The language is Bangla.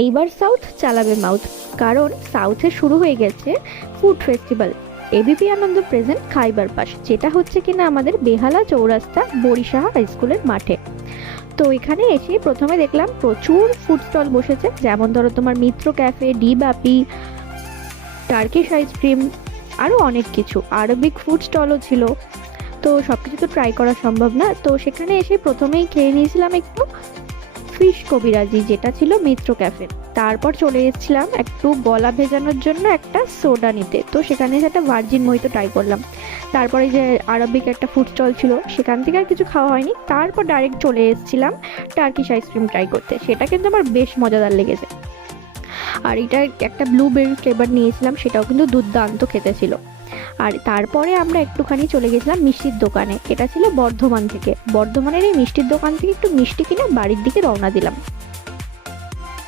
এইবার সাউথ চালাবে মাউথ, কারণ সাউথে শুরু হয়ে গেছে ফুড ফেস্টিভ্যাল, এবিপি আনন্দ প্রেজেন্ট খাইবার পাস, যেটা হচ্ছে কিনা আমাদের বেহালা চৌরাস্তা বরিশাহা হাই স্কুলের মাঠে। তো এখানে এসে প্রথমে দেখলাম প্রচুর ফুড স্টল বসেছে, যেমন ধরো তোমার মিত্র ক্যাফে, ডি বাপি, টার্কিশ আইসক্রিম, আরও অনেক কিছু আরবিক ফুড স্টলও ছিল। তো সবকিছু তো ট্রাই করা সম্ভব না, তো সেখানে এসে প্রথমেই খেয়ে নিয়েছিলাম একটু ফিশ কবিরাজি, যেটা ছিল মিত্র ক্যাফে। তারপর চলে এসেছিলাম একটু গলা ভেজানোর জন্য একটা সোডা নিতে, তো সেখানে এসে একটা ভার্জিন মোহিতো ট্রাই করলাম। তারপরে যে আরবিক একটা ফুড স্টল ছিল, সেখান থেকে আর কিছু খাওয়া হয়নি, তারপর ডাইরেক্ট চলে এসেছিলাম টার্কিশ আইসক্রিম ট্রাই করতে। সেটা কিন্তু আমার বেশ মজাদার লেগেছে। আর এটা একটা ব্লুবেরি ফ্লেভার নিয়েছিলাম, সেটাও কিন্তু দুর্দান্ত খেতে ছিল। আর তারপরে আমরা একটুখানি চলে গেছিলাম মিষ্টির দোকানে, এটা ছিল বর্ধমান থেকে। বর্ধমানের এই মিষ্টির দোকান থেকে একটু মিষ্টি কিনে বাড়ির দিকে রওনা দিলাম।